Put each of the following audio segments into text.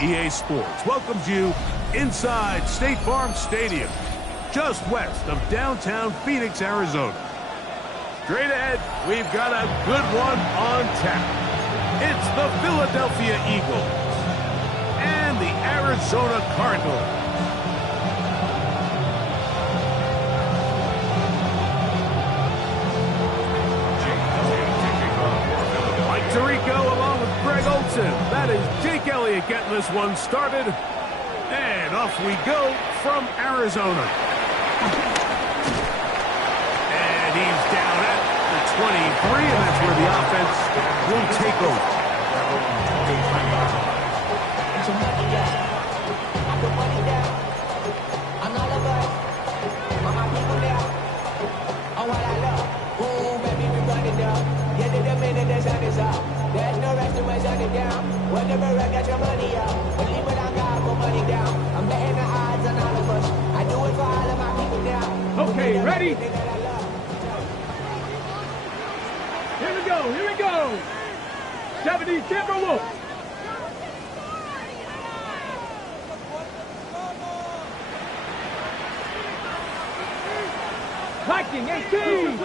EA Sports welcomes you inside State Farm Stadium, just west of downtown Phoenix, Arizona. Straight ahead, we've got a good one on tap. It's the Philadelphia Eagles and the Arizona Cardinals. Tirico along with Greg Olsen. That is Jake Elliott getting this one started. And off we go from Arizona. And he's down at the 23, and that's where the offense will take over. There's no rest to my shut it down. Whenever I got your money out, believe it, I got more money down. I'm betting the odds on all of us. I do it for all of my people now. Okay, ready? Here we go, here we go. 70 Timberwolves. Viking 18.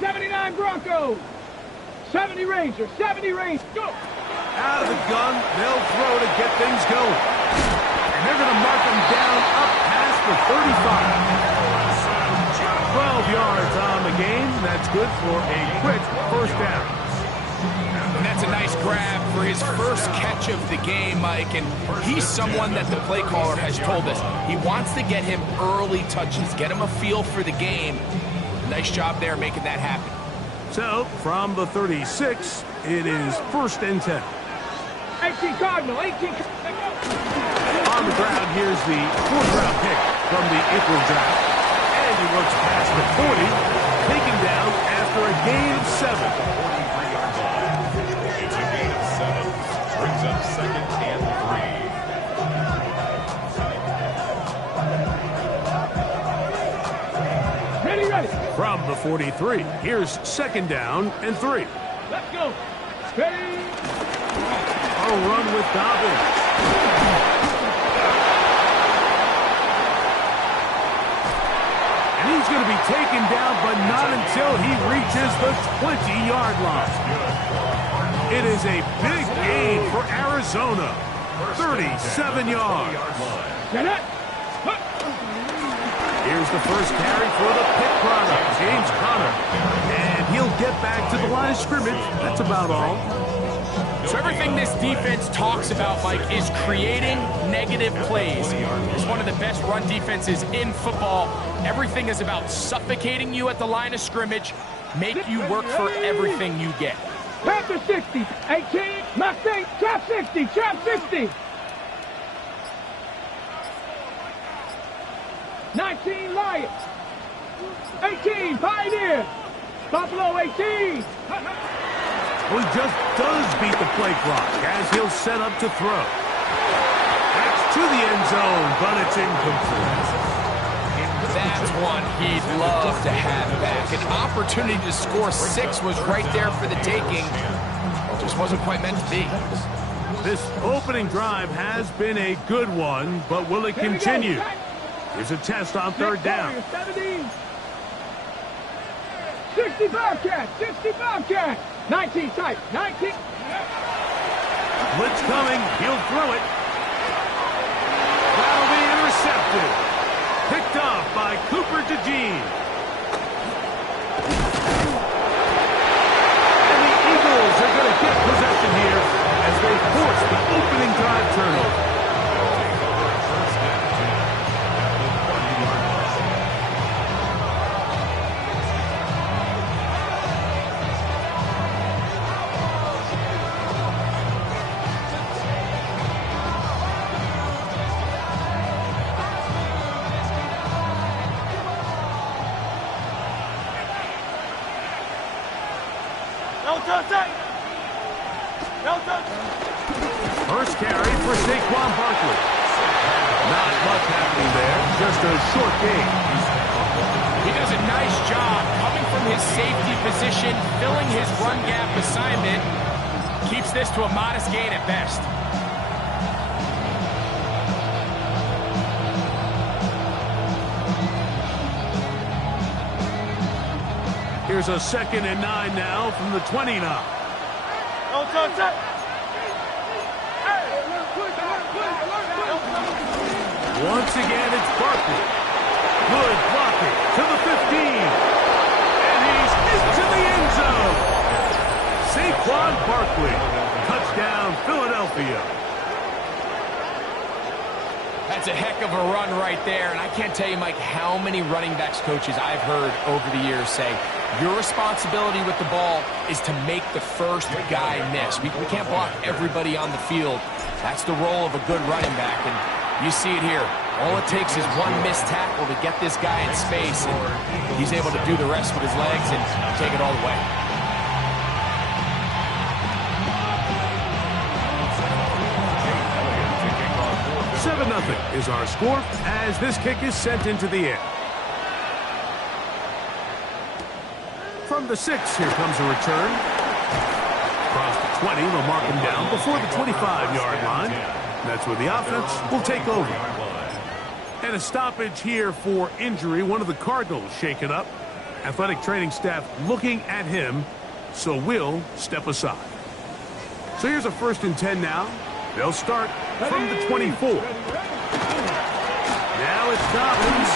79 Broncos. 70 Rangers, 70 Rangers, go! Out of the gun, they'll throw to get things going. And they're going to mark them down up past the 35. 12 yards on the game. That's good for a quick first down. And that's a nice grab for his first catch of the game, Mike. And he's someone that the play caller has told us he wants to get him early touches, get him a feel for the game. Nice job there making that happen. So, from the 36, it is 1st and 10. 18 Cardinal, 18. On the ground, here's the 4th-round pick from the April draft. And he works past the 40, taken down after a gain of 7. 43 yards line. It's a gain of 7. Brings up 2nd and 3. Ready. From the 43, here's 2nd down and 3. Let's go. Ready. A run with Dobbins. And he's going to be taken down, but not until he reaches the 20-yard line. It is a big gain for Arizona. 37 yards. Get it. Here's the first carry for the pick product, James Conner. And he'll get back to the line of scrimmage. That's about all. So everything this defense talks about, Mike, is creating negative plays. It's one of the best run defenses in football. Everything is about suffocating you at the line of scrimmage, make you work for everything you get. Panther 60, 18, Mustang, trap 60, trap 60. 19 Lions. 18 Pioneer. Buffalo 18. Well, he just does beat the play clock as he'll set up to throw. That's to the end zone, but it's incomplete. That's one he'd love to have back. An opportunity to score 6 was right there for the taking. Just wasn't quite meant to be. This opening drive has been a good one, but will it continue? Here's a test on 3rd down. 65 catch, 65 catch. 19 tight, 19. Blitz coming, he'll throw it. That'll be intercepted. Picked off by Cooper DeJean. And the Eagles are going to get possession here as they force the opening drive turnover. First carry for Saquon Barkley. Not much happening there, just a short gain. He does a nice job coming from his safety position, filling his run gap assignment. Keeps this to a modest gain at best. Here's a 2nd and 9 now from the 29. Once again, it's Barkley. Good blocking to the 15. And he's into the end zone. Saquon Barkley. Touchdown, Philadelphia. That's a heck of a run right there, and I can't tell you, Mike, how many running backs coaches I've heard over the years say, your responsibility with the ball is to make the first guy miss. We can't block everybody on the field. That's the role of a good running back, and you see it here. All it takes is one missed tackle to get this guy in space, and he's able to do the rest with his legs and take it all the way. Nothing is our score as this kick is sent into the air. From the 6, here comes a return. Across the 20, they'll mark him down before the 25-yard line. That's where the offense will take over. And a stoppage here for injury. One of the Cardinals shaken up. Athletic training staff looking at him, so we'll step aside. So here's a 1st and 10 now. They'll start from the 24. Now it's Dobbins.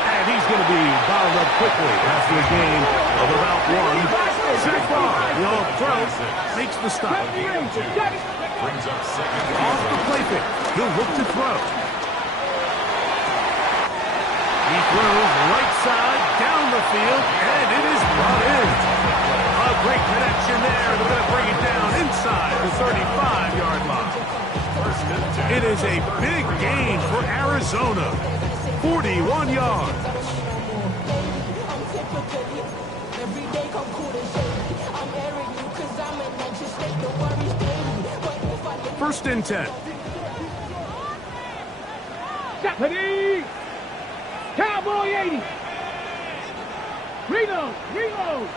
And he's going to be bottled up quickly after a gain of about 1. Saquon, the all-pro, makes the stop. Brings up 2nd. Off the play pick. He'll look to throw. He throws right side, down the field, and it is brought in. A great connection there. They're going to bring it down inside the 35-yard line. It is a big gain for Arizona. 41 yards. 1st and 10. Stephanie! Cowboy 80! Reload! Reload!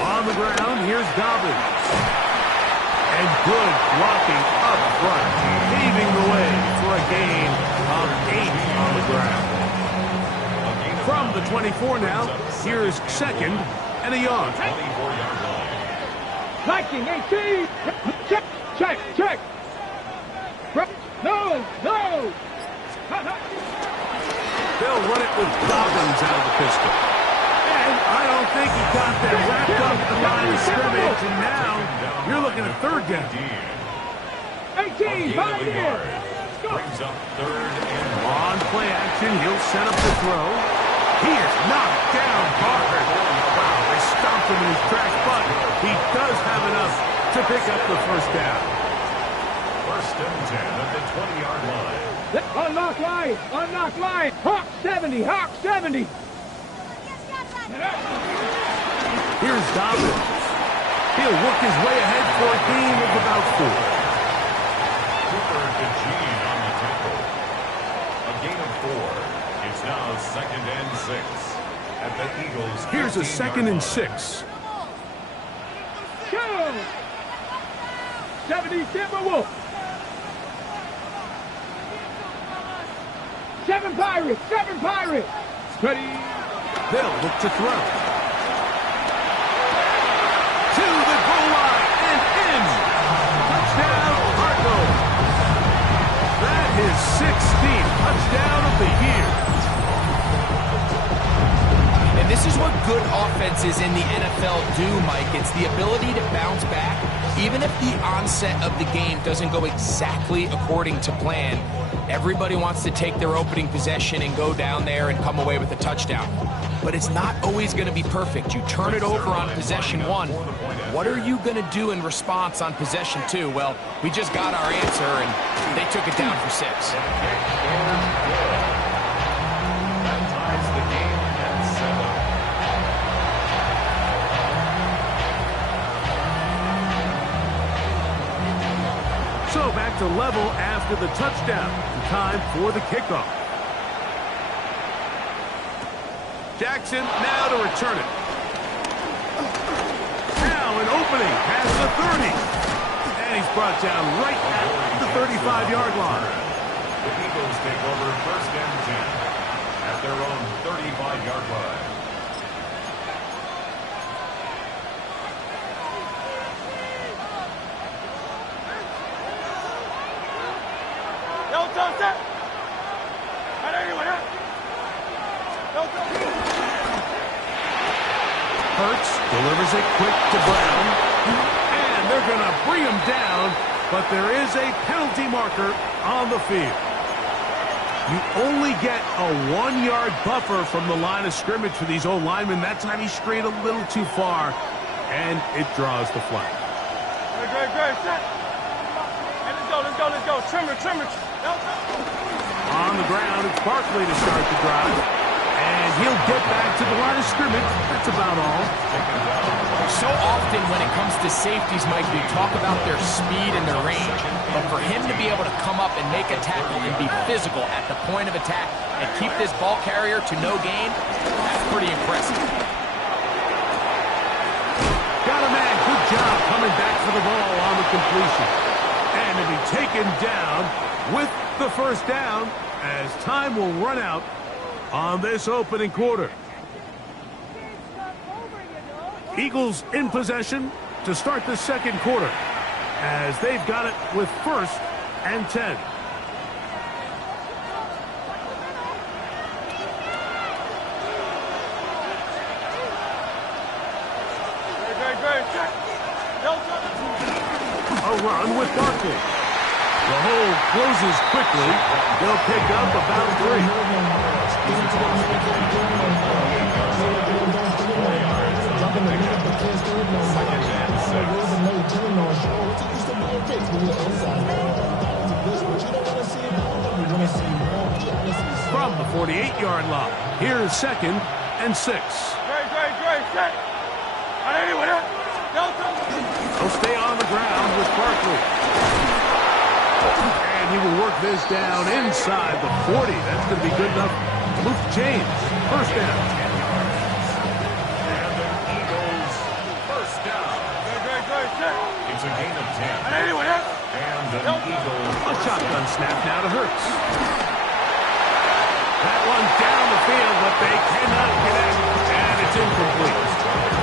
On the ground, here's Dobbins. And good blocking up front, paving the way for a gain of 8 on the ground. From the 24 now, here's 2nd and a yard. 24-yard line. Liking 18! Check! Check! Check! No! No! They'll run it with Dobbins out of the pistol. And I don't think he got that wrapped up at the line of scrimmage, and now you're looking at 3rd down. 18, 5 here. Brings up 3rd and 1. On play action, he'll set up the throw. He is knocked down hard. Wow, they stomped him in his tracks, but he does have enough to pick up the 1st down. 1st and 10 at the 20-yard line. Unlock line! Unlock line! Hawk 70! Hawk 70! Here's Dobbins. He'll work his way ahead for a gain of about 4. Cooper to Gene on the tackle. A gain of 4. It's now 2nd and 6 at the Eagles. Here's a 2nd and 6. Go! 70 Timberwolf! 7 Pirates! 7 Pirates! Ready? They'll look to throw. To the goal line and in. Touchdown, Cardinals. That is 16th touchdown of the year. And this is what good offenses in the NFL do, Mike. It's the ability to bounce back, even if the onset of the game doesn't go exactly according to plan. Everybody wants to take their opening possession and go down there and come away with a touchdown. But it's not always going to be perfect. You turn it over on possession 1. What are you going to do in response on possession 2? Well, we just got our answer, and they took it down for 6. That ties the game at 7. So back to level after the touchdown. Time for the kickoff. Jackson now to return it. Now an opening past the 30. And he's brought down right at the 35-yard line. The Eagles take over 1st and 10. at their own 35-yard line. Hurts delivers it quick to Brown. And they're going to bring him down, but there is a penalty marker on the field. You only get a 1-yard buffer from the line of scrimmage for these old linemen. That time he strayed a little too far, and it draws the flag. Great. Set. Hey, let's go. Trimmer. On the ground, it's Barkley to start the drive. And he'll get back to the line of scrimmage. That's about all. So often when it comes to safeties, Mike, we talk about their speed and their range. But for him to be able to come up and make a tackle and be physical at the point of attack and keep this ball carrier to no gain, that's pretty impressive. Got a man. Good job coming back for the ball on the completion. And to be taken down with the first down as time will run out on this opening quarter. Eagles in possession to start the second quarter as they've got it with 1st and 10. A run with Barkley. The hole closes quickly. They'll pick up about 3. From the 48-yard line, here's 2nd and 6. Great. Set. They'll stay on the ground with Barkley. And he will work this down inside the 40. That's going to be good enough to move to James. First down. And the Eagles first down. Great. Set. It's a gain of 10. And the Eagles. A shotgun snap now to Hurts. That one down the field, but they cannot connect. And it's incomplete.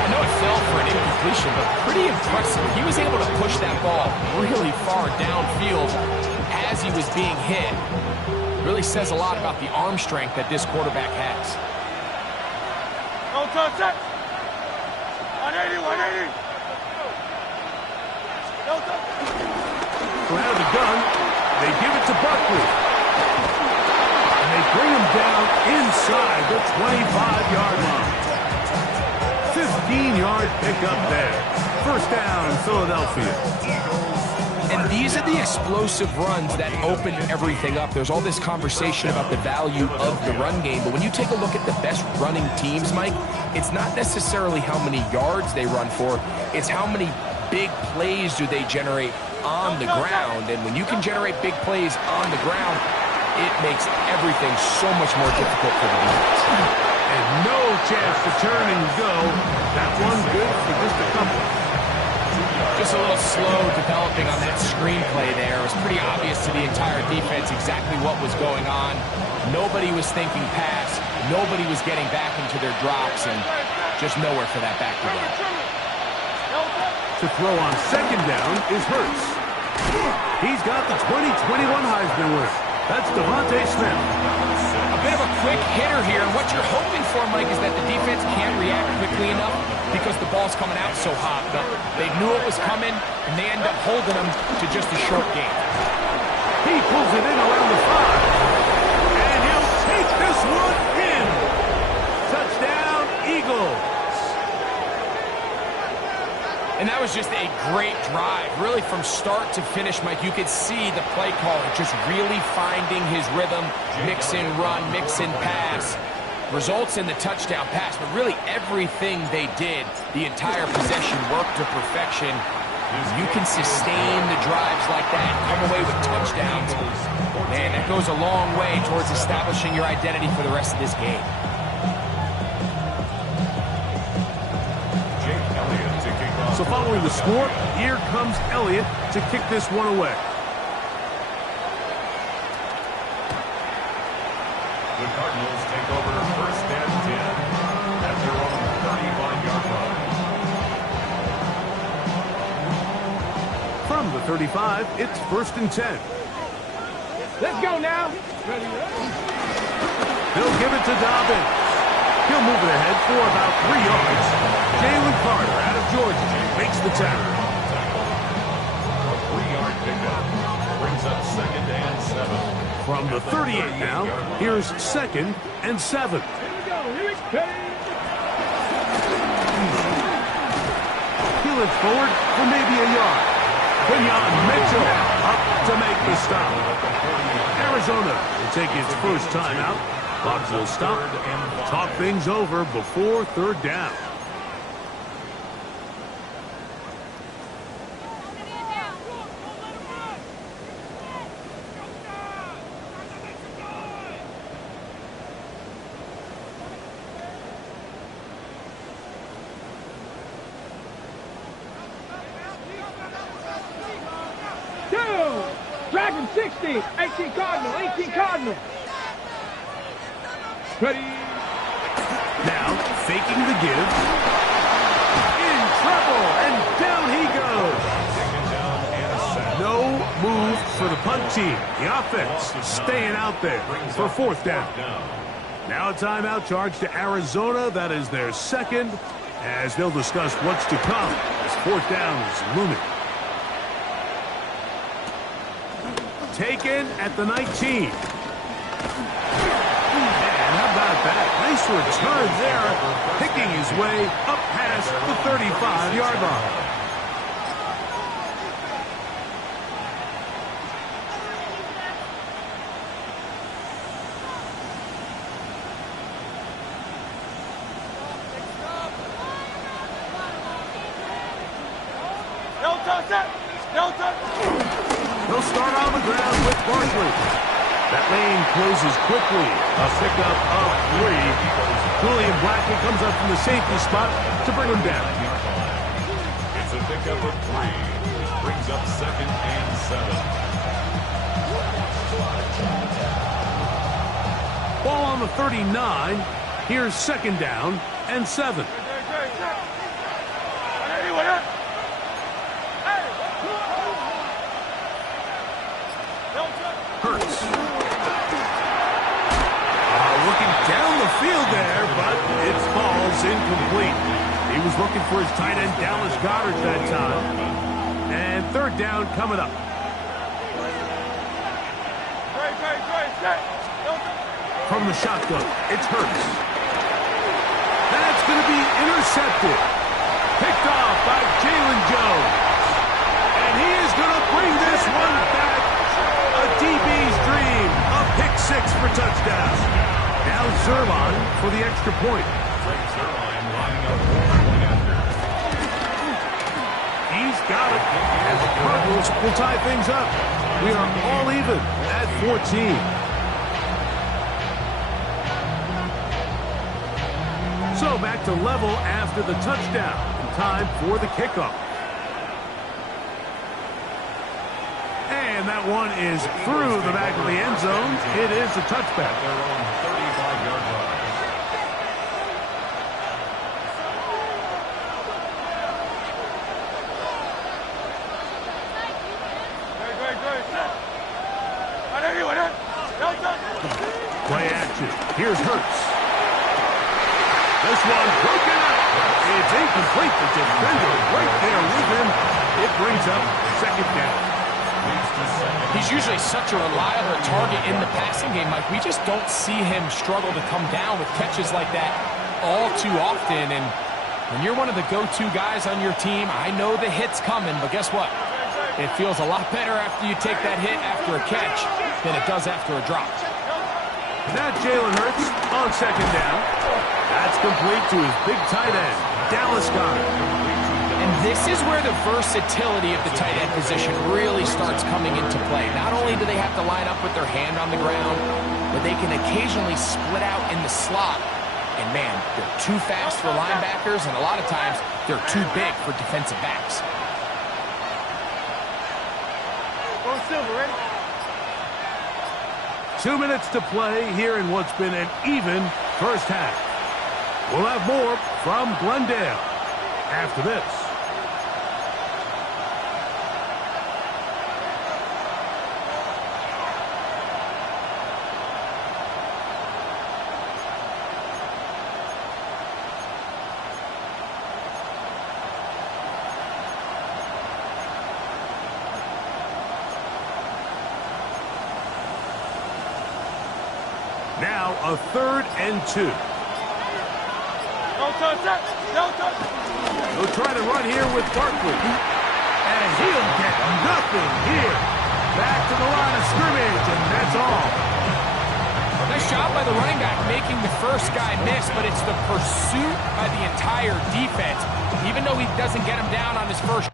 I know it fell for an incompletion, but pretty impressive. He was able to push that ball really far downfield as he was being hit. Really says a lot about the arm strength that this quarterback has. Set. 180. So out of the gun, they give it to Barkley. And they bring him down inside the 25-yard line. 15-yard pickup there. First down, Philadelphia. And these are the explosive runs that open everything up. There's all this conversation about the value of the run game, but when you take a look at the best running teams, Mike, it's not necessarily how many yards they run for, it's how many big plays do they generate on the ground. And when you can generate big plays on the ground, it makes everything so much more difficult for the defense. And no chance to turn and go. That one good for just a couple. Just a little slow developing on that screenplay there. It was pretty obvious to the entire defense exactly what was going on. Nobody was thinking pass. Nobody was getting back into their drops, and just nowhere for that back to go. To throw on second down is Hurts. He's got the 2021 Heisman winner. That's Devontae Smith. A bit of a quick hitter here, and what you're hoping for, Mike, is that the defense can't react quickly enough because the ball's coming out so hot. But they knew it was coming, and they end up holding them to just a short game. He pulls it in around the 5. And he'll take this one in. Touchdown, Eagles. And that was just a great drive. Really, from start to finish, Mike, you could see the play caller just really finding his rhythm. Mix in run, mix in pass. Results in the touchdown pass. But really, everything they did, the entire possession worked to perfection. You can sustain the drives like that, come away with touchdowns. Man, that goes a long way towards establishing your identity for the rest of this game. So following the score, here comes Elliott to kick this one away. The Cardinals take over first and 10 at their own 35-yard line. From the 35, it's first and 10. Let's go now. They'll give it to Dobbins. He'll move it ahead for about 3 yards. Jalen Carter out of Georgia makes the tackle. A 3-yard pickup brings up second and 7. From the 38 now, here's second and 7. Here we go. Here we go. Peeling forward for maybe a yard. Kenyon Mitchell up to make the stop. Arizona will take its first timeout. Clock will stop. Talk things over before third down. Dragon 60, 18 Cardinal, 18 Cardinal. Ready. Now, faking the give. In trouble, and down he goes. No move for the punt team. The offense staying out there for fourth down. Now a timeout charge to Arizona. That is their second, as they'll discuss what's to come as fourth down is looming. Taken at the 19. And how about that? Nice return there, picking his way up past the 35-yard line. They'll start on the ground with Barkley. That lane closes quickly. A pickup of 3. Julian Blackman comes up from the safety spot to bring him down. It's a pickup of 3. Brings up second and 7. Ball on the 39. Here's second down and 7. Hurts. Looking down the field there, but it falls incomplete. He was looking for his tight end, Dallas Goedert, that time. And third down coming up. From the shotgun, it's Hurts. That's going to be intercepted. Picked off by Jalen Jones. And he is going to bring this one back. A DB's dream. A pick 6 for touchdown. Now Zerline for the extra point. Zerline lining up point after. He's got it. And the Cardinals will tie things up. We are all even at 14. So back to level after the touchdown. And time for the kickoff. And that one is through the back of the end zone. It is a touchback. Their own 35-yard line. Play action. Here's Hurts. This one broken up. It's incomplete. The defender right there with him. It brings up second down. He's usually such a reliable target in the passing game, Mike. We just don't see him struggle to come down with catches like that all too often. And when you're one of the go-to guys on your team, I know the hit's coming, but guess what? It feels a lot better after you take that hit after a catch than it does after a drop. Now Jalen Hurts on second down. That's complete to his big tight end, Dallas Goedert. And this is where the versatility of the tight end position really starts coming into play. Not only do they have to line up with their hand on the ground, but they can occasionally split out in the slot. And man, they're too fast for linebackers, and a lot of times they're too big for defensive backs. 2 minutes to play here in what's been an even first half. We'll have more from Glendale after this. Now a 3rd and 2. He'll try to run here with Barkley. And he'll get nothing here. Back to the line of scrimmage, and that's all. Nice job by the running back making the first guy miss, but it's the pursuit by the entire defense. Even though he doesn't get him down on his first.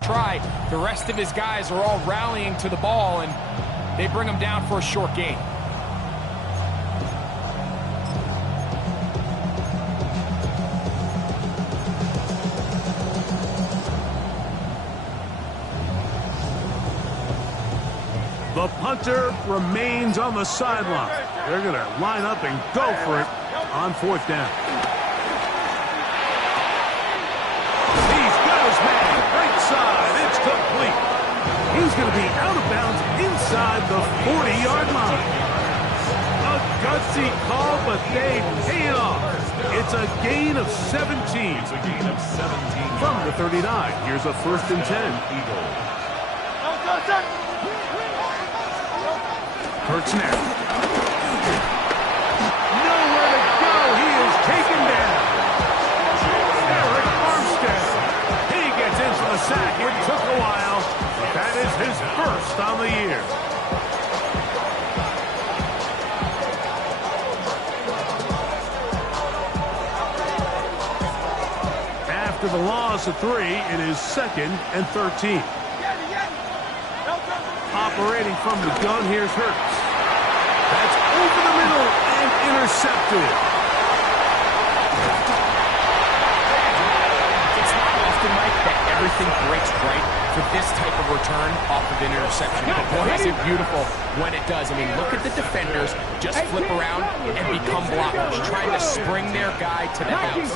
Try. The rest of his guys are all rallying to the ball, and they bring him down for a short gain. The punter remains on the sideline. They're going to line up and go for it on 4th down. It's complete. He's going to be out of bounds inside the 40-yard line. A gutsy call, but they pay it off. It's a gain of 17. It's a gain of 17. From the 39, here's a 1st and 10. Eagles. Kurt snap. Nowhere to go. He is taken down. Eric Armstead. He gets into the sack. It took a while, but that is his first on the year. After the loss of 3, it is 2nd and 13. Operating from the gun, here's Hurts. That's over the middle and intercepted. It's not often, Mike, that everything breaks right for this type of return off of an interception. But boy, is it beautiful when it does. I mean, look at the defenders just flip around and become blockers, trying to spring their guy to the house.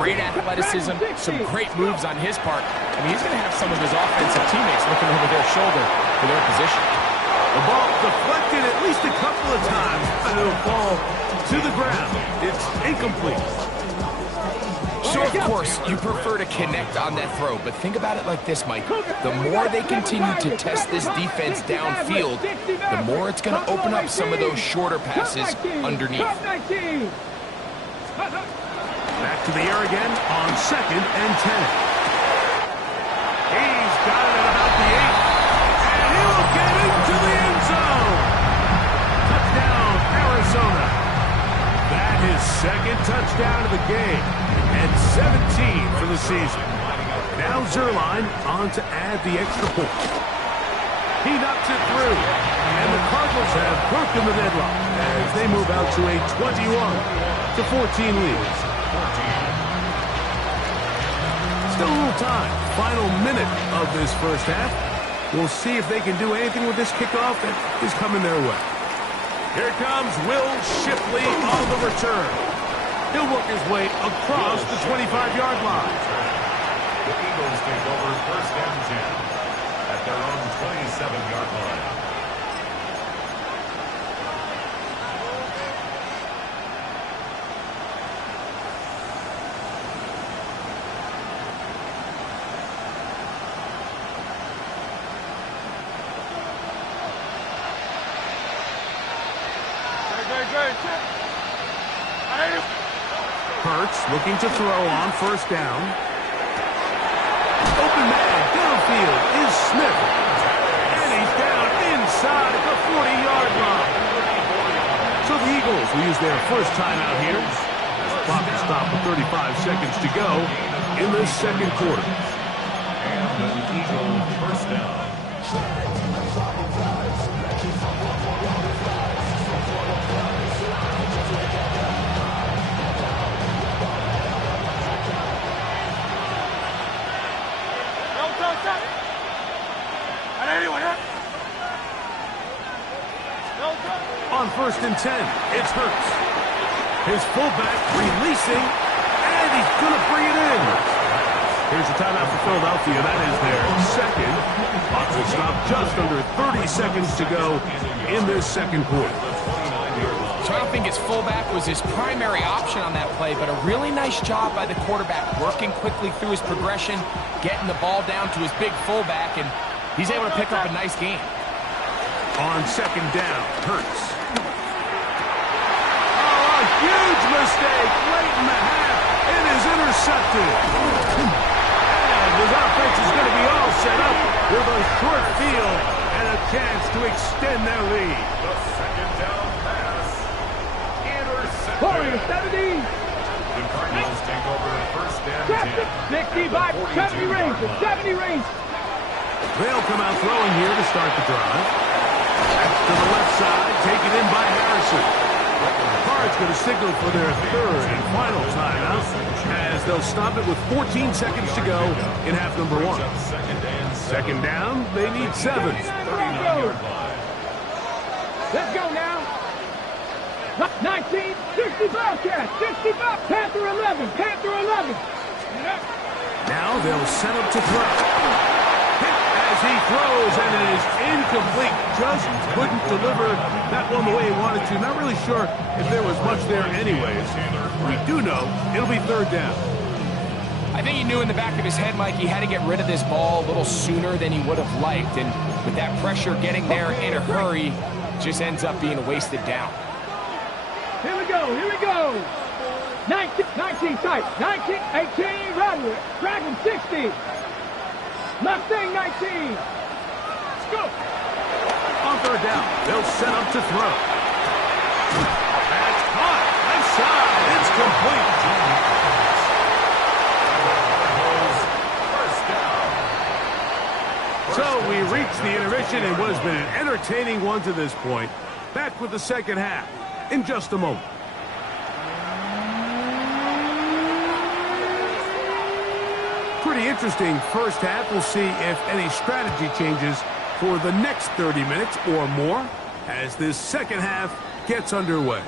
Great athleticism, some great moves on his part. I mean, he's going to have some of his offensive teammates looking over their shoulder for their position. The ball deflected at least a couple of times, and it'll fall to the ground. It's incomplete. So, of course, you prefer to connect on that throw, but think about it like this, Mike. The more they continue to test this defense downfield, the more it's going to open up some of those shorter passes underneath. Back to the air again on 2nd and 10. He's got it at about the 8. And he'll get into the end zone. Touchdown, Arizona. That is 2nd touchdown of the game. And 17 for the season. Now Zerline on to add the extra point. He knocks it through. And the Cardinals have broken the deadlock as they move out to a 21-14 lead. Still a little time. Final minute of this first half. We'll see if they can do anything with this kickoff that is coming their way. Here comes Will Shipley on the return. He'll work his way across the 25-yard line. The Eagles take over 1st and 10 at their own 27-yard line. Hurts looking to throw on 1st down. open man downfield is Smith. And he's down inside the 40-yard line. So the Eagles will use their first timeout here. As the clock is stopped with 35 seconds to go in the second quarter. And an Eagle first down. On 1st and 10, it's Hurts. His fullback releasing, and he's going to bring it in. Here's the timeout for Philadelphia. That is their second. Clock will stop just under 30 seconds to go in this second quarter. So I don't think his fullback was his primary option on that play, but a really nice job by the quarterback working quickly through his progression, getting the ball down to his big fullback, and he's able to pick up a nice gain. On second down, Hurts. Oh, a huge mistake late in the half. It is intercepted. And his offense is going to be all set up with a short field and a chance to extend their lead. The second down pass. Intercepted. Warrior 70. The Cardinals take over first and 10. 65, 70 range, 70 range. They'll come out throwing here to start the drive. To the left side, taken in by Harrison. Cards going to signal for their third and final timeout as they'll stop it with 14 seconds to go in half number one. Second down, they need 7. Let's go now. 19, 65, Cat, 65, Panther 11, Panther 11. Now they'll set up to throw. As he throws, and it is incomplete. Just couldn't deliver that one the way he wanted to. Not really sure if there was much there anyways. We do know it'll be third down. I think he knew in the back of his head, Mike, he had to get rid of this ball a little sooner than he would have liked. And with that pressure getting there in a hurry, just ends up being a wasted down. Here we go, here we go. 19 tight, 19, 18, Rodney, Dragon 60. Mustang 19. Let's go. On third down, they'll set up to throw. That's caught. Inside. It's complete. So we reach the intermission in what has been an entertaining one to this point. Back with the second half in just a moment. Pretty interesting first half. We'll see if any strategy changes for the next 30 minutes or more as this second half gets underway.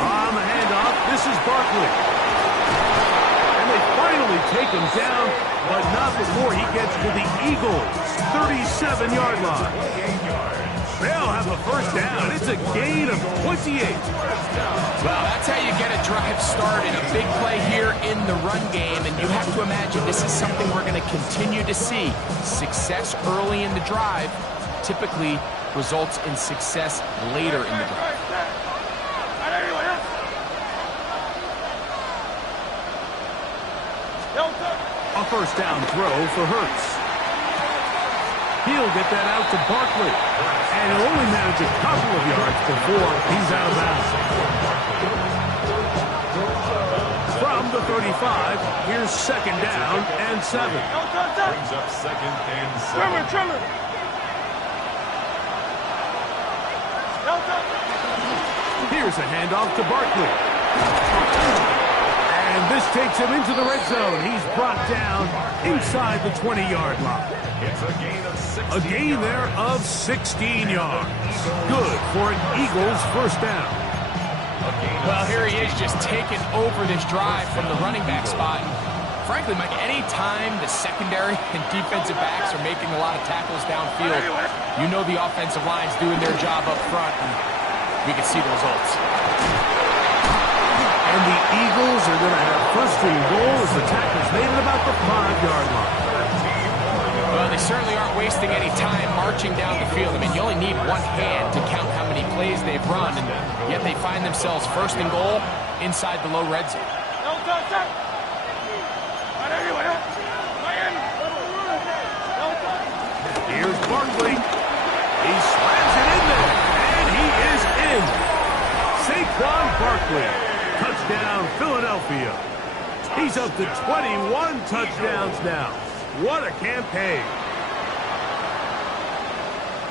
On the handoff, this is Barkley. And they finally take him down, but not before he gets to the Eagles' 37-yard line. They'll have a first down. It's a gain of 28. Well, that's how you get a drive started. A big play here in the run game, and you have to imagine this is something we're going to continue to see. Success early in the drive typically results in success later in the drive. A first down throw for Hurts. He'll get that out to Barkley. And he'll only manage a couple of yards before he's out of bounds. From the 35, here's second down and 7. Brings up second and 7. Trimmer. Here's a handoff to Barkley. And this takes him into the red zone. He's brought down inside the 20-yard line. It's a gain of 16. A gain there of 16 yards. Good for an Eagles first down. Well, here he is just taking over this drive from the running back spot. Frankly, Mike, any time the secondary and defensive backs are making a lot of tackles downfield, you know the offensive line's doing their job up front, and we can see the results. And the Eagles are going to have first and goal as the tackle's made at about the 5-yard line. Well, they certainly aren't wasting any time marching down the field. I mean, you only need one hand to count how many plays they've run, and yet they find themselves first and goal inside the low red zone. Here's Barkley. He slams it in there, and he is in. Saquon Barkley. Touchdown, Philadelphia. He's up to 21 touchdowns now. What a campaign.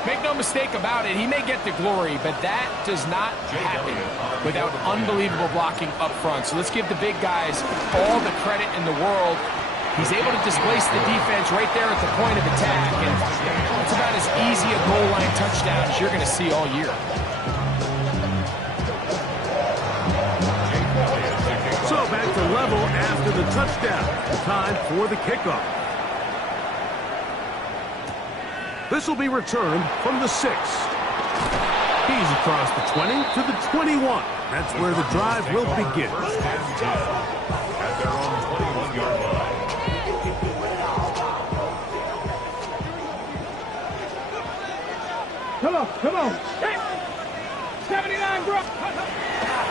Make no mistake about it, he may get the glory, but that does not happen without unbelievable blocking up front. So let's give the big guys all the credit in the world. He's able to displace the defense right there at the point of attack, and it's about as easy a goal line touchdown as you're going to see all year. So back to level after the touchdown. Time for the kickoff. This will be returned from the 6. He's across the 20 to the 21. That's where the drive will begin. First and 10 at their own 21-yard line. Come on. 79, bro.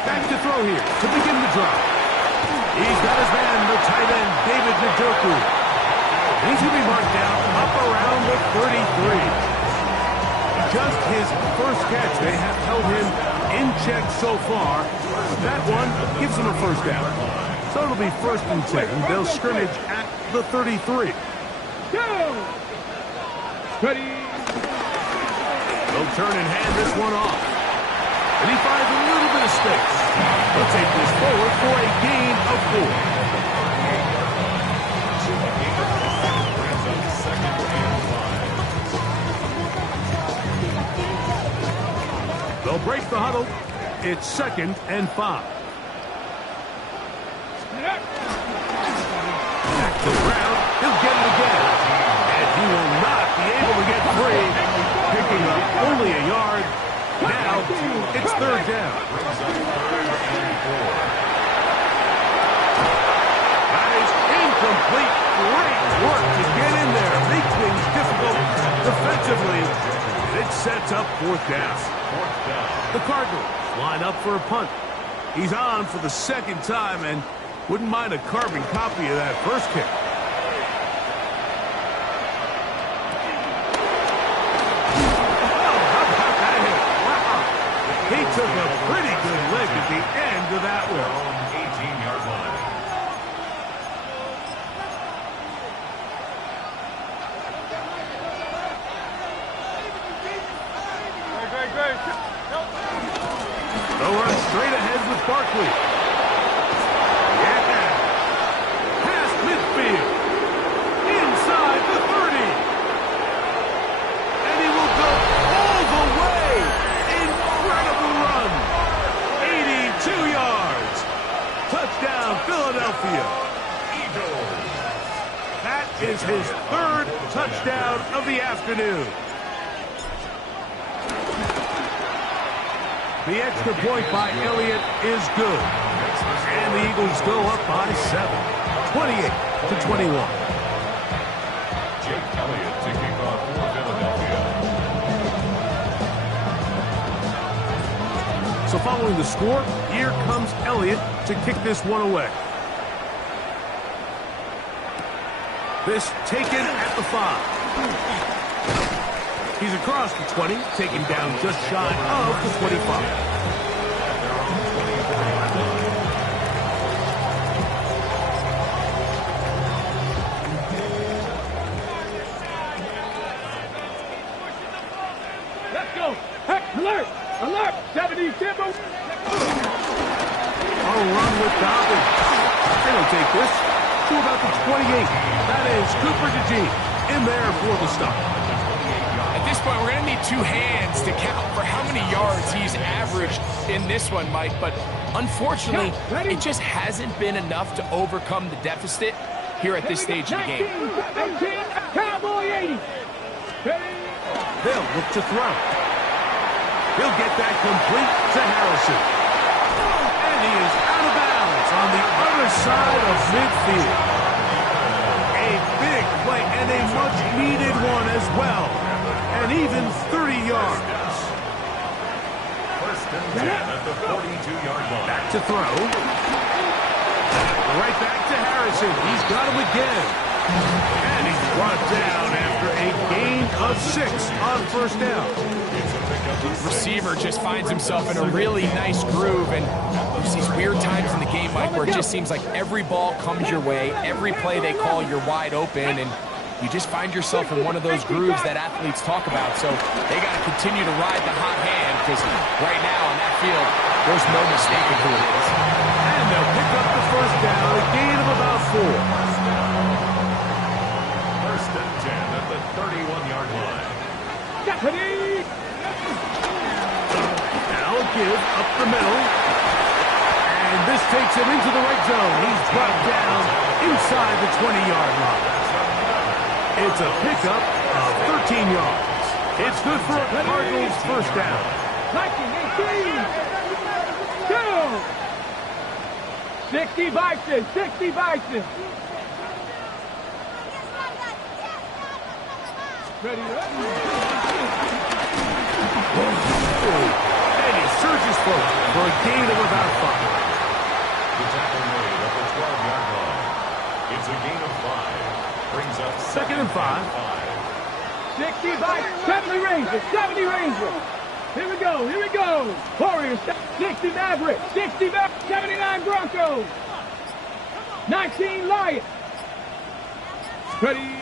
Back to throw here to begin the drive. He's got his man, the tight end, David Njoku. He's going to be marked down up around the 33. Just his first catch. They have held him in check so far. That one gives him a first down. So it'll be first and 10. They'll scrimmage at the 33. Go. Ready. They'll turn and hand this one off. And he finds a little bit of space. They'll take this forward for a gain of 4. They'll break the huddle. It's 2nd and 5. Back to the ground. He'll get it again. And he will not be able to get free. Picking up only a yard. Now it's 3rd down. That is incomplete. Great work to get in there. Make things difficult defensively. It sets up 4th down. The Cardinals line up for a punt. He's on for the 2nd time and wouldn't mind a carbon copy of that first kick. He took a pretty good lick at the end of that one. 18-yard line. They'll run straight ahead with Barkley. Yeah. Past midfield. Inside the 30. And he will go all the way. Incredible run. 82 yards. Touchdown, Philadelphia. Eagles. That is his 3rd touchdown of the afternoon. The extra point by Elliott is good. And the Eagles go up by 7. 28-21. Jake Elliott to kick off for Philadelphia. So following the score, here comes Elliott to kick this one away. This taken at the 5. He's across the 20, taken down just shy of the 25. Let's go. Heck, alert. Alert. 70 Timber. On a run with Dobbins. They'll take this to about the 28. That is Cooper DeJean in there for the stop. At this point, we're going to need 2 hands to count for how many yards he's averaged in this one, Mike. But unfortunately, it just hasn't been enough to overcome the deficit here at this stage of the game. 18, Cowboy 80. They'll look to throw. He'll get that complete to Harrison. And he is out of bounds. midfield. A big play and a much-needed one as well. And even 30 yards. First and 10 at the 42-yard line. Back to throw. Right back to Harrison. He's got him again. And he's brought down after a gain of 6 on first down. Receiver just finds himself in a really nice groove, and there's these weird times in the game, Mike, where it just seems like every ball comes your way, every play they call, you're wide open, and you just find yourself in one of those grooves that athletes talk about. So they got to continue to ride the hot hand, because right now on that field, there's no mistaking who it is. And they'll pick up the first down, a gain of about 4. First and 10 at the 31-yard line. Deputy! Now a give up the middle. And this takes him into the right zone. He's brought down inside the 20-yard line. It's a pickup of 13 yards. It's good for a Cardinals first down. 60 Bison, 60 Bison. Ready, And he surges forward for a gain of about 5. The tackle made at the 12-yard line. It's a gain of 5. Brings up Second and 5. 60 Bison, 70 Rangers, 70 Rangers. Here we go, here we go. Warriors, 60 Mavericks, 60 Mavericks, 79 Broncos. 19 Lions. Ready.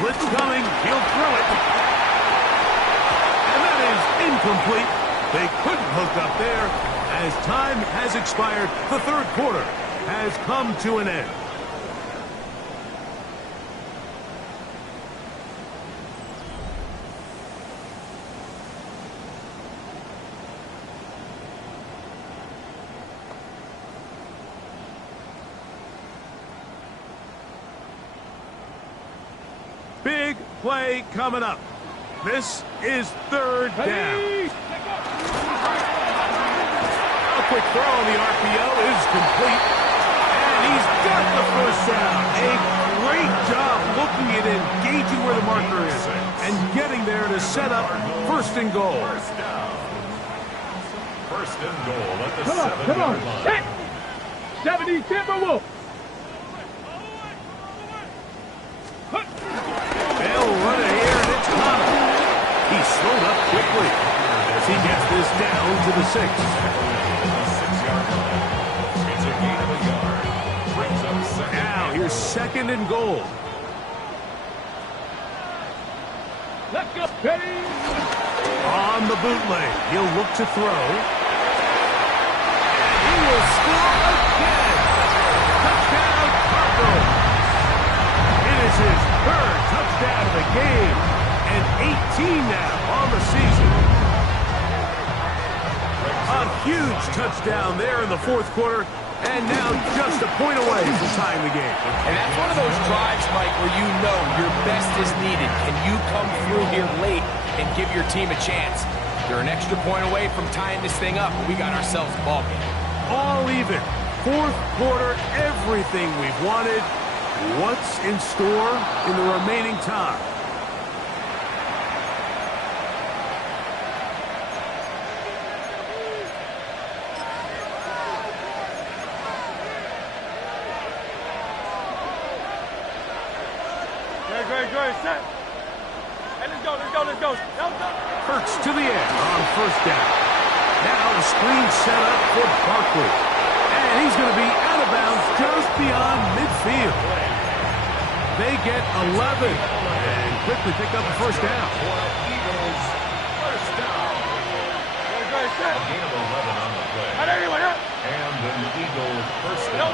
Blitz coming. He'll throw it. And that is incomplete. They couldn't hook up there. As time has expired, the third quarter has come to an end. Big play coming up. This is third down. A quick throw on the RPO is complete. And he's got the first down. A great job looking at engaging where the marker is and getting there to set up first and goal. First down. First and goal at the Come on, 7-yard line. set. 70 Timberwolves. They'll run it here, and it's Connor. He's slowed up quickly as he gets this down to the 6. 6-yard line. It's a gain of a yard. Brings up second. Now here's second and goal. Let's go. Ready. On the bootleg, he'll look to throw. He will score again. Touchdown, Cardinals. It is his third touchdown of the game, and 18 now on the season. A huge touchdown there in the fourth quarter, and now just a point away from tying the game. And that's one of those drives, Mike, where you know your best is needed. Can you come through here late and give your team a chance? You're an extra point away from tying this thing up. We got ourselves a ball game. All even. Fourth quarter, everything we've wanted. What's in store in the remaining time? Great, set. Hey, let's go. Hurts to the end on first down. Now the screen set up for Barkley. And he's going to be out of bounds just beyond midfield. They get 11 and quickly pick up the first down. Eagles first down. A gain of 11 on the play. And an Eagle first down.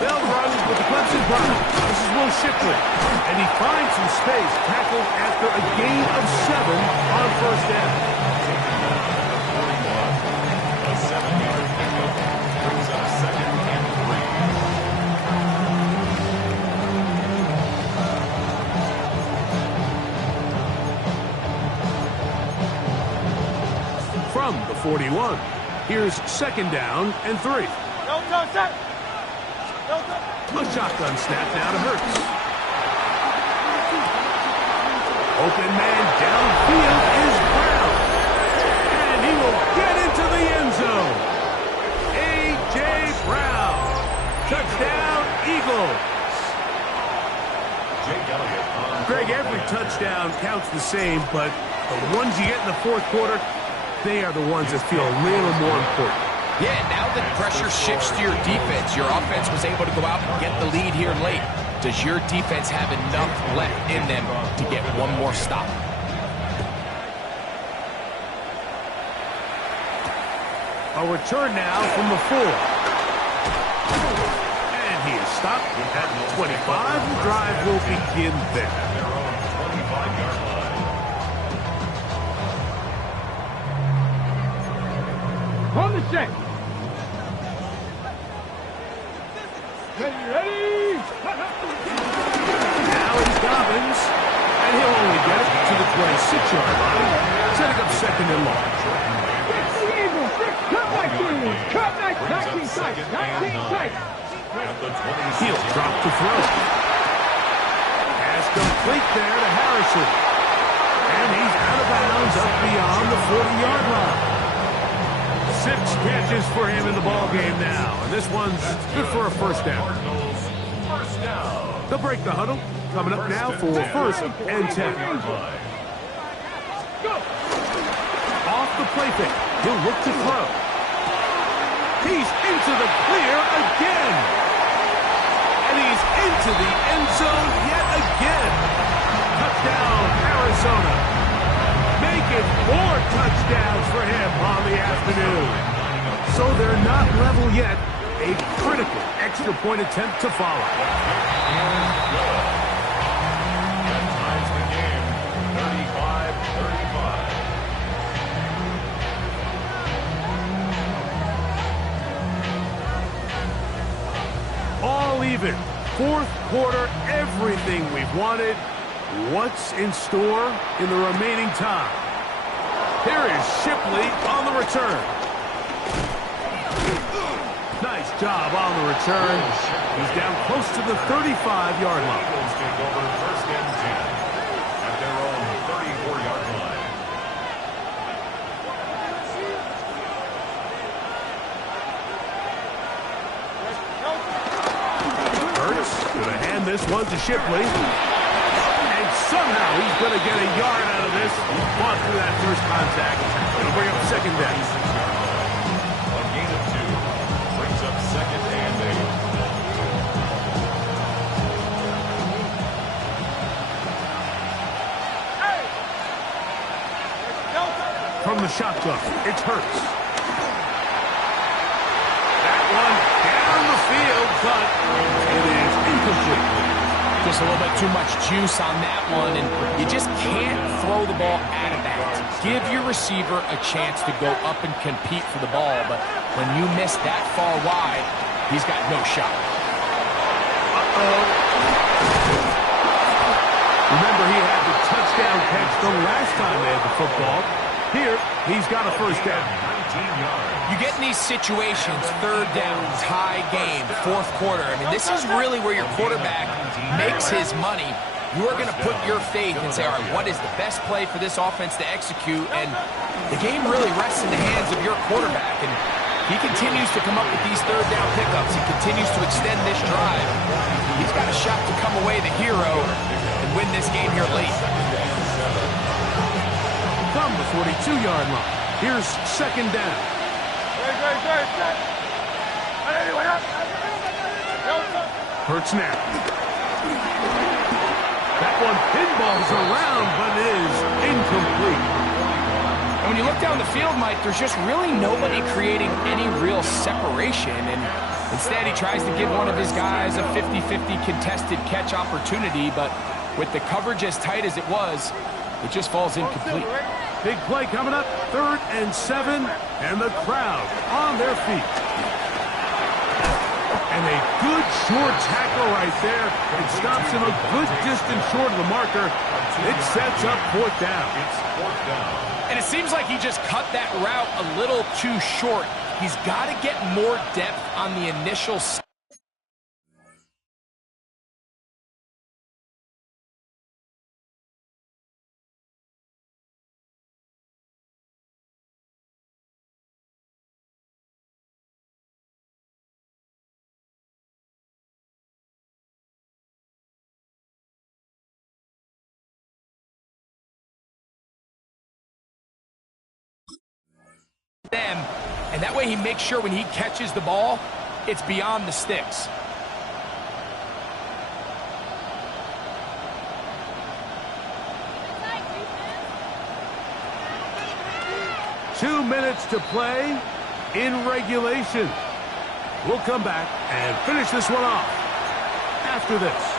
They'll run with the Clemson Browns. This is Will Shipley. And he finds some space tackled after a gain of 7 on first down. A 7-yard pickup brings up second and 3. From the 41, here's second down and 3. A shotgun snap now to Hurts. Open man downfield is Brown. And he will get into the end zone. A.J. Brown. Touchdown, Eagles. Greg, every touchdown counts the same, but the ones you get in the fourth quarter, they are the ones that feel a little more important. Yeah, now that pressure shifts to your defense, your offense was able to go out and get the lead here late. Does your defense have enough left in them to get one more stop? A return now from the 4. And he is stopped at the 25. The drive will begin there. Their own 25-yard line. On the set. Ready? Now it's Dobbins, and he'll only get it to the 26-yard line, setting up second and long. The Eagles, cut 19, cut 19 tight, 19 tight. He'll drop to throw. Pass complete there to Harrison. And he's out of bounds up beyond the 40-yard line. 6 catches for him in the ballgame now. And this one's good for a first down. They'll break the huddle. Coming up now for first and 10. Off the play fake. He'll look to throw. He's into the clear again. And he's into the end zone yet again. Touchdown, Arizona. Making 4 touchdowns for him on the afternoon. So they're not level yet. A critical extra point attempt to follow. That ties the game, 35-35. All even. Fourth quarter, everything we've wanted. What's in store in the remaining time? Here is Shipley on the return. Nice job on the return. He's down close to the 35-yard line. Eagles take over first and 10 at their own 34-yard line. Hurts going to hand this one to Shipley. And somehow he's going to get a yard out of this. He fought through that first contact. It'll bring up second down. A gain of 2 brings up second and 8. From the shotgun, it's Hurts. That one down the field, but it is incomplete. Just a little bit too much juice on that one, and you just can't throw the ball out of bounds. Give your receiver a chance to go up and compete for the ball, but when you miss that far wide, he's got no shot. Remember, he had the touchdown catch the last time they had the football. Here, he's got a first down. 19 yards. You get in these situations, third down, tie game, fourth quarter. I mean, this is really where your quarterback makes his money. You are going to put your faith and say, all right, what is the best play for this offense to execute? And the game really rests in the hands of your quarterback. And he continues to come up with these third down pickups. He continues to extend this drive. He's got a shot to come away the hero and win this game here late. From the 42-yard line, here's second down. Hurts now. That one pinballs around, but is incomplete. And when you look down the field, Mike, there's just really nobody creating any real separation. And instead, he tries to give one of his guys a 50-50 contested catch opportunity. But with the coverage as tight as it was, it just falls incomplete. Big play coming up, 3rd and 7, and the crowd on their feet. And a good short tackle right there. It stops him a good distance short of the marker. It sets up 4th down. It's 4th down. And it seems like he just cut that route a little too short. He's got to get more depth on the initial And that way he makes sure when he catches the ball, it's beyond the sticks. Two minutes to play in regulation. We'll come back and finish this one off after this.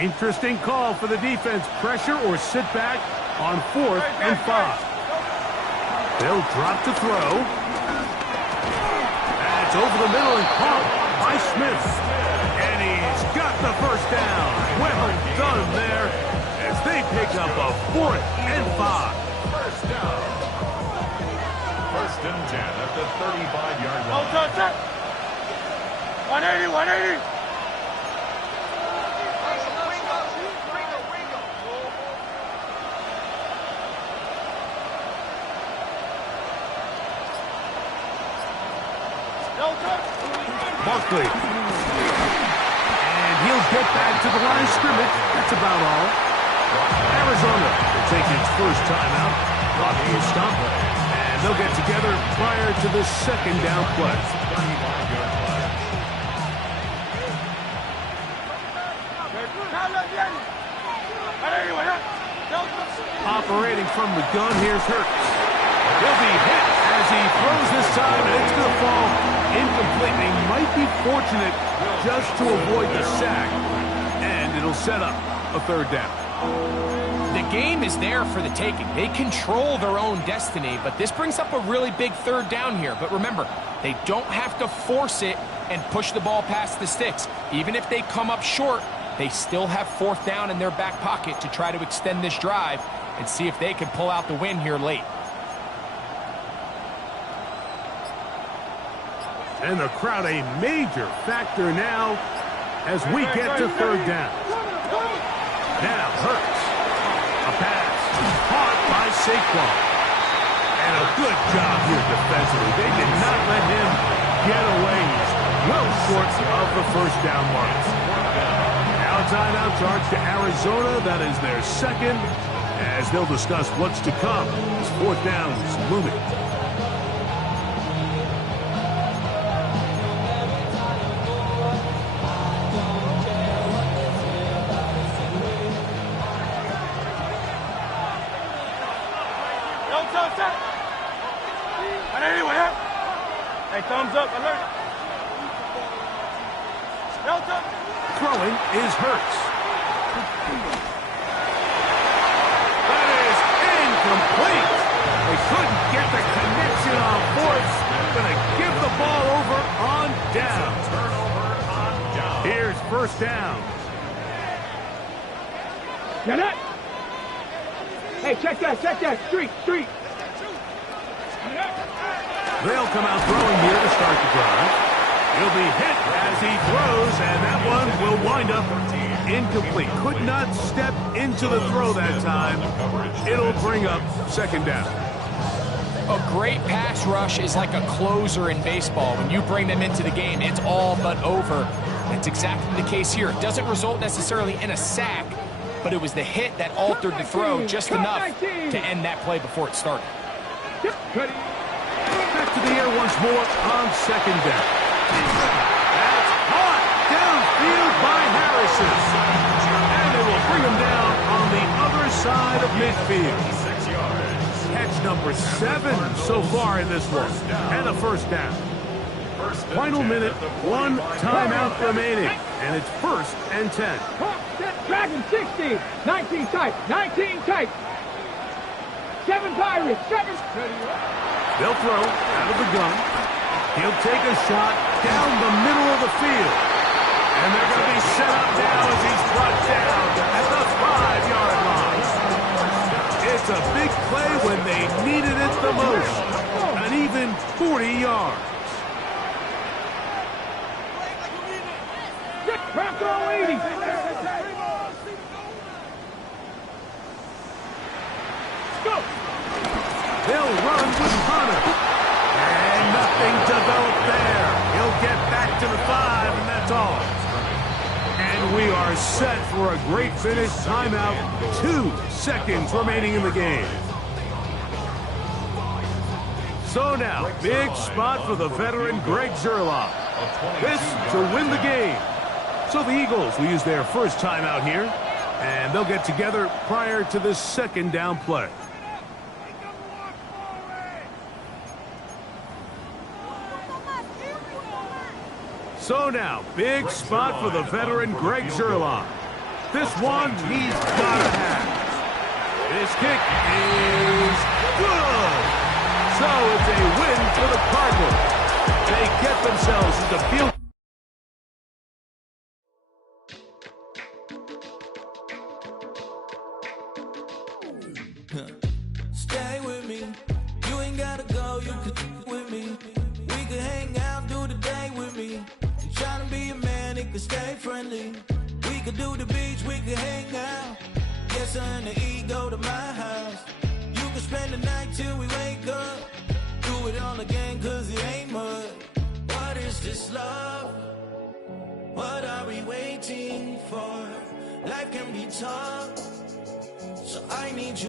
Interesting call for the defense. Pressure or sit back on 4th and 5. They'll drop to throw. That's over the middle and caught by Smith. And he's got the first down. Well done there as they pick up a 4th and 5. First down. First and 10 at the 35-yard line. 180, 180. Barkley. And he'll get back to the line of scrimmage. That's about all. Arizona will take its first timeout. Blocking a stop. And they'll get together prior to the second down play. Operating from the gun, here's Hurts. He'll be hit as he throws this time, and it's going to fall incomplete. They might be fortunate just to avoid the sack, and it'll set up a third down. The game is there for the taking. They control their own destiny, but this brings up a really big third down here. But remember, they don't have to force it and push the ball past the sticks. Even if they come up short, they still have 4th down in their back pocket to try to extend this drive and see if they can pull out the win here late. And the crowd a major factor now as we get to third down. Now Hurts. A pass caught by Saquon. And a good job here defensively. They did not let him get away. He's well short of the first down mark. Now timeout charge to Arizona. That is their second, as they'll discuss what's to come as 4th down is looming. Hey, thumbs up, alert. Delta. Throwing is Hurts. That is incomplete. They couldn't get the connection on 4th. Going to give the ball over on down. Turnover on down. Here's first down. Get it. Hey, check that. Street. They'll come out throwing here to start the drive. He'll be hit as he throws, and that one will wind up incomplete. Could not step into the throw that time. It'll bring up second down. A great pass rush is like a closer in baseball. When you bring them into the game, it's all but over. That's exactly the case here. It doesn't result necessarily in a sack, but it was the hit that altered the throw just enough to end that play before it started. Back to the air once more on second down. That's caught downfield by Harrison. And it will bring him down on the other side of midfield. 6 yards. Catch number 7 so far in this one. And a first down. Final minute, 1 timeout remaining. And it's 1st and 10. Dragon 60. 19 tight. 19 tight. 7 Pirates. 7. They'll throw out of the gun. He'll take a shot down the middle of the field. And they're going to be set up now as he's brought down at the 5-yard line. It's a big play when they needed it the most. An even 40 yards. Bronco 80. Go. They'll run with Hunter. And nothing developed there. to the 5, and that's all. And we are set for a great finish. Timeout, 2 seconds remaining in the game. So now, big spot for the veteran Greg Zerloff. This to win the game. So the Eagles will use their first timeout here, and they'll get together prior to this second down play. So now, big spot for the veteran Greg Zerloff. This one he's gotta have. This kick is good. So it's a win for the Cardinals. They get themselves into field. Stay with me. You ain't gotta go. You could with me. We could hang out, do the day with me. You trying to be a man, it could stay friendly. We could do the beach, we could hang out. Yes, her and the E go to my house. You can spend the night till we wake up. Do it all again, cause it ain't mud. What is this love? What are we waiting for? Life can be tough, so I need you.